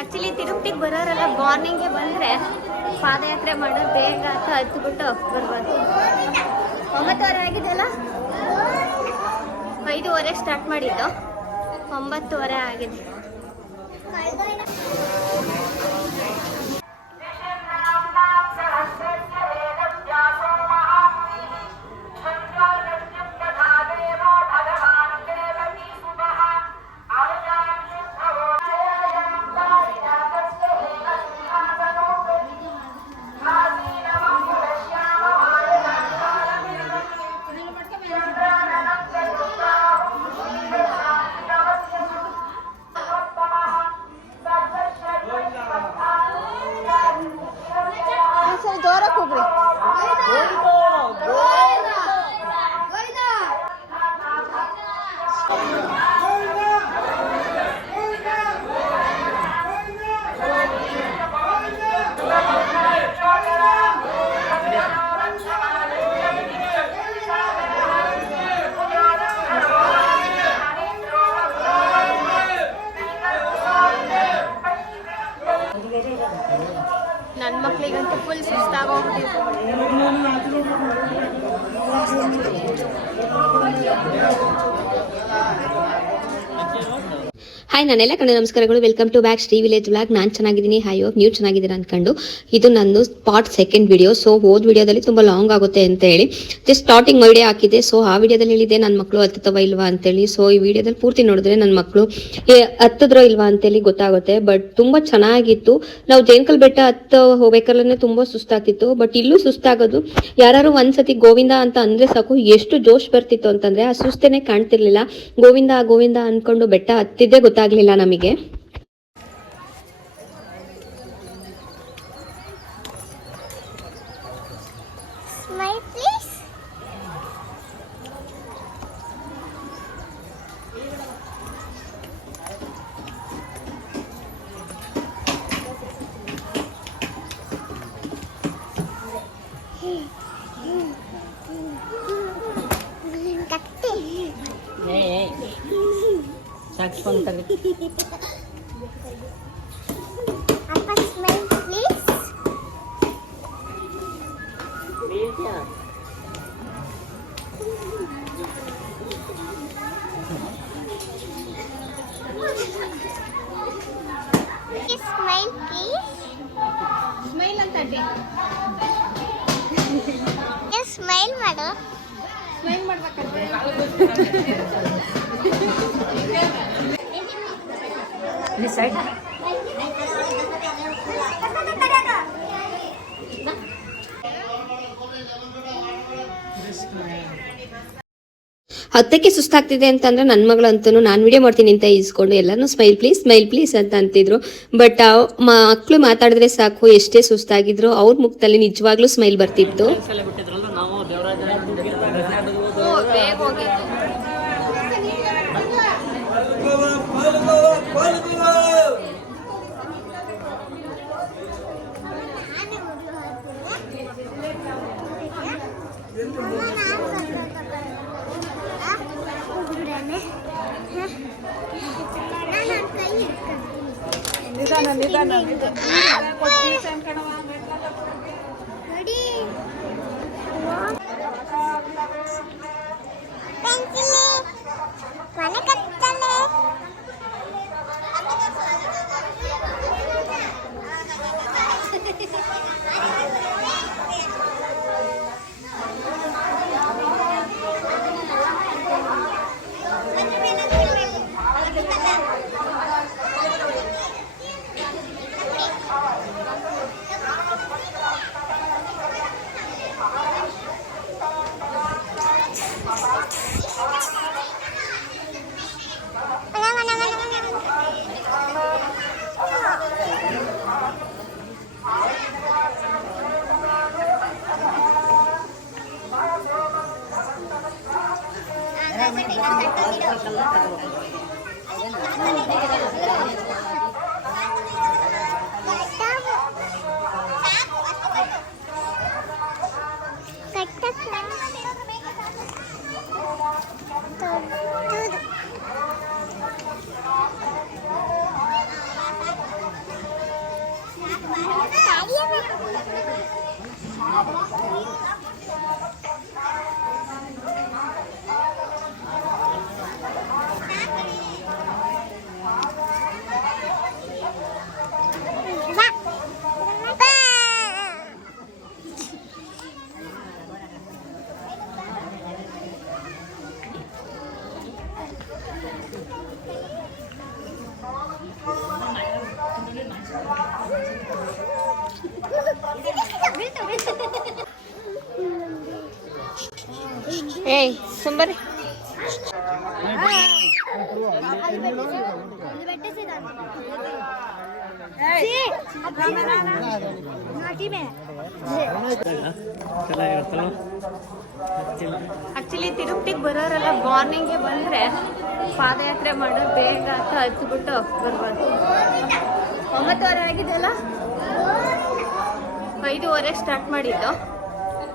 Actually ತಿರುಪತಿಗೆ ಬರೋರೆಲ್ಲ ಮಾರ್ನಿಂಗ್ಗೆ ಬಂದರೆ ಪಾದಯಾತ್ರೆ ಮಾಡೋದು ಬೇಗ ಅಂತ ಹತ್ಬಿಟ್ಟು ಬರ್ಬಾರ್ದು. 9:30 ಆಗಿದೆಯಲ್ಲ, 5:30 ಸ್ಟಾರ್ಟ್ ಮಾಡಿದ್ದು, 9:30 ಆಗಿದೆ. ನನ್ನ ಮಕ್ಕಳಿಗಂತೂ ಫುಲ್ ಸುಸ್ತಾಗೋಗ್ಬಿಟ್ಟಿದೆ. ಹಾಯ್, ನಾನೆಲ್ಲ ಕಡೆ ನಮಸ್ಕಾರಗಳು. Welcome to back Shri village vlog. ನಾನು ಚೆನ್ನಾಗಿದ್ದೀನಿ. ಹಾಯ್ ಹೋಪ್ ನೀವು ಚೆನ್ನಾಗಿದ್ದೀರಾ ಅಂದ್ಕೊಂಡು ಇದು ನಂದು ಪಾರ್ಟ್ 2 ವಿಡಿಯೋ. ಸೊ ಹೋದ್ ವಿಡಿಯೋದಲ್ಲಿ ತುಂಬ ಲಾಂಗ್ ಆಗುತ್ತೆ ಅಂತ ಹೇಳಿ ಜಸ್ಟ್ ಸ್ಟಾರ್ಟಿಂಗ್ ವಿಡಿಯೋ ಹಾಕಿದೆ. ಸೊ ಆ ವಿಡಿಯೋದಲ್ಲಿ ಹೇಳಿದೆ ನನ್ನ ಮಕ್ಕಳು ಹತ್ತುತ್ತವ ಇಲ್ವಾ ಅಂತೇಳಿ. ಸೊ ಈ ವಿಡಿಯೋದಲ್ಲಿ ಪೂರ್ತಿ ನೋಡಿದ್ರೆ ನನ್ನ ಮಕ್ಕಳು ಹತ್ತಿದ್ರೋ ಇಲ್ವಾ ಅಂತೇಳಿ ಗೊತ್ತಾಗುತ್ತೆ. ಬಟ್ ತುಂಬ ಚೆನ್ನಾಗಿತ್ತು. ನಾವು ಜೇನ್ಕಲ್ ಬೆಟ್ಟ ಹೋಗ್ಬೇಕಾದ್ರೆ ತುಂಬ ಸುಸ್ತಾಗ್ತಿತ್ತು. ಬಟ್ ಇಲ್ಲೂ ಸುಸ್ತಾಗೋದು, ಯಾರು ಒಂದ್ಸತಿ ಗೋವಿಂದ ಅಂತ ಅಂದ್ರೆ ಸಾಕು ಎಷ್ಟು ಜೋಶ್ ಬರ್ತಿತ್ತು ಅಂತಂದ್ರೆ ಆ ಸುಸ್ತೇನೆ ಕಾಣ್ತಿರ್ಲಿಲ್ಲ. ಗೋವಿಂದ ಗೋವಿಂದ ಅನ್ಕೊಂಡು ಬೆಟ್ಟ ಹತ್ತಿದ್ದೇ ಗೊತ್ತಾಗ್ಲಿಲ್ಲ ನಮಗೆ. ಸಾಕ್ಸ್ಕೊಂತಾರೆ. Appa smile please. Smile please. Smile ಅಂತ ಸ್ಮೈಲ್ ಮಾಡು. ಸ್ಮೈಲ್ ಮಾಡ್ಬೇಕಂತೆ. ಸೈಡ್ ಹತ್ತಕ್ಕೆ ಸುಸ್ತಾಗ್ತಿದೆ ಅಂತಂದ್ರೆ ನನ್ನ ಮಗಳಂತೂ ನಾನು ವಿಡಿಯೋ ಮಾಡ್ತೀನಿ ಅಂತ ಇಸ್ಕೊಂಡು ಎಲ್ಲರೂ ಸ್ಮೈಲ್ ಪ್ಲೀಸ್ ಅಂತ ಅಂತಿದ್ರು. ಬಟ್ ಮಕ್ಕಳು ಮಾತಾಡಿದ್ರೆ ಸಾಕು, ಎಷ್ಟೇ ಸುಸ್ತಾಗಿದ್ರು ಅವ್ರ ಮುಖದಲ್ಲಿ ನಿಜವಾಗ್ಲೂ ಸ್ಮೈಲ್ ಬರ್ತಿತ್ತು. ನಿಧಾನ ಏಯ್ ಸುಂಬರಿ ಆಕ್ಚುಲಿ ತಿರುಪತಿಗೆ ಬರೋರೆಲ್ಲ ಮಾರ್ನಿಂಗ್ಗೆ ಬಂದ್ರೆ ಪಾದಯಾತ್ರೆ ಮಾಡೋದು ಬೇಗ ಅಂತ ಹತ್ಬಿಟ್ಟು ಬರ್ಬಾರ್ದು. 9:30 ಆಗಿದೆಯಲ್ಲ, 5:30 ಸ್ಟಾರ್ಟ್ ಮಾಡಿದ್ದು,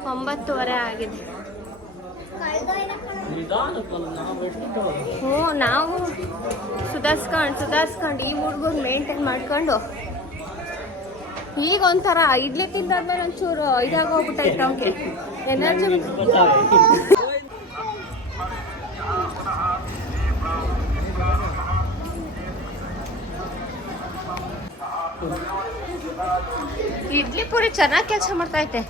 9:30 ಆಗಿದೆ. ಹ್ಞೂ, ನಾವು ಸುಧಾರಿಸ್ಕೊಂಡು ಈ ಹುಡುಗರು ಮೇಂಟೈನ್ ಮಾಡ್ಕೊಂಡು ಈಗ ಒಂಥರ ಇಡ್ಲಿ ತಿಂದಾದ್ಮೇಲೆ ಒಂಚೂರು ಇದಾಗೋಗ್ಬಿಟ್ಟೈತೆ ನಮಗೆ ಎನರ್ಜಿ. ಇಡ್ಲಿ ಪೂರಿ ಚೆನ್ನಾಗಿ ಕೆಲಸ ಮಾಡ್ತೈತೆ.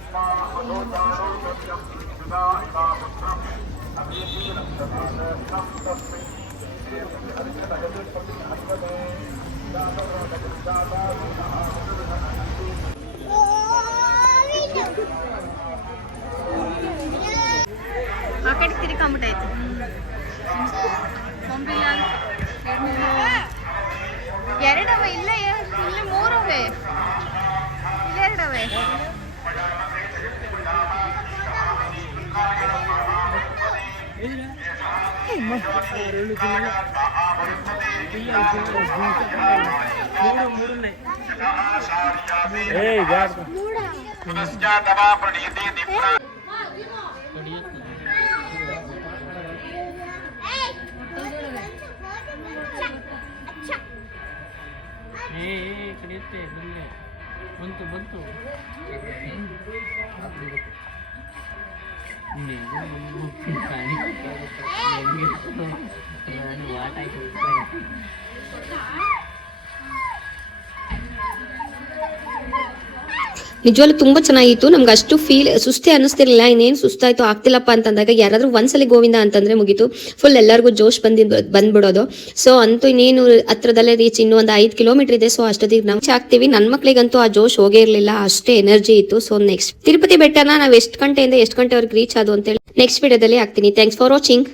ಆ ಕಡೆ ತಿರ್ಕೊಂಬಿಟ್ಟೈತೆ. ಎರಡವೆ ಇಲ್ಲ, ಇಲ್ಲಿ 3 ಇಲ್ಲಿ 2. ಕಡಿಯುತ್ತೆ ಬಂತು ಬಂತು ವಾಟ್ ಆಯ್ತು. ನಿಜವಾಗ್ಲೂ ತುಂಬಾ ಚೆನ್ನಾಗಿತ್ತು. ನಮ್ಗೆ ಅಷ್ಟು ಸುಸ್ತೇ ಅನ್ನಿಸ್ತಿರ್ಲಿಲ್ಲ. ಇನ್ನೇನು ಸುಸ್ತಾಯ್ತು ಆಗ್ತಿಲ್ಲಪ್ಪ ಅಂತಂದಾಗ ಯಾರಾದ್ರೂ ಒಂದ್ಸಲಿ ಗೋವಿಂದ ಅಂತಂದ್ರೆ ಮುಗೀತು, ಫುಲ್ ಎಲ್ಲರಿಗೂ ಜೋಶ್ ಬಂದ್ಬಿಡೋದು. ಸೊ ಅಂತೂ ಇನ್ನೇನು ಹತ್ರದಲ್ಲೇ ರೀಚ್, ಇನ್ನೂ ಒಂದು 5 ಕಿಲೋಮೀಟರ್ ಇದೆ. ಸೊ ಅಷ್ಟೊತ್ತಿಗೆ ನಾವು ಆಗ್ತೀವಿ. ನನ್ನ ಮಕ್ಳಿಗಂತೂ ಆ ಜೋಶ್ ಹೋಗೇ ಇರಲಿಲ್ಲ, ಅಷ್ಟೇ ಎನರ್ಜಿ ಇತ್ತು. ಸೊ ನೆಕ್ಸ್ಟ್ ತಿರುಪತಿ ಬೆಟ್ಟನ ನಾವು ಎಷ್ಟು ಗಂಟೆಯಿಂದ ಎಷ್ಟು ಗಂಟೆವರೆಗೆ ರೀಚ್ ಆದು ಅಂತೇಳಿ ನೆಕ್ಸ್ಟ್ ವಿಡಿಯೋದಲ್ಲಿ ಹಾಕ್ತೀನಿ. Thanks for watching.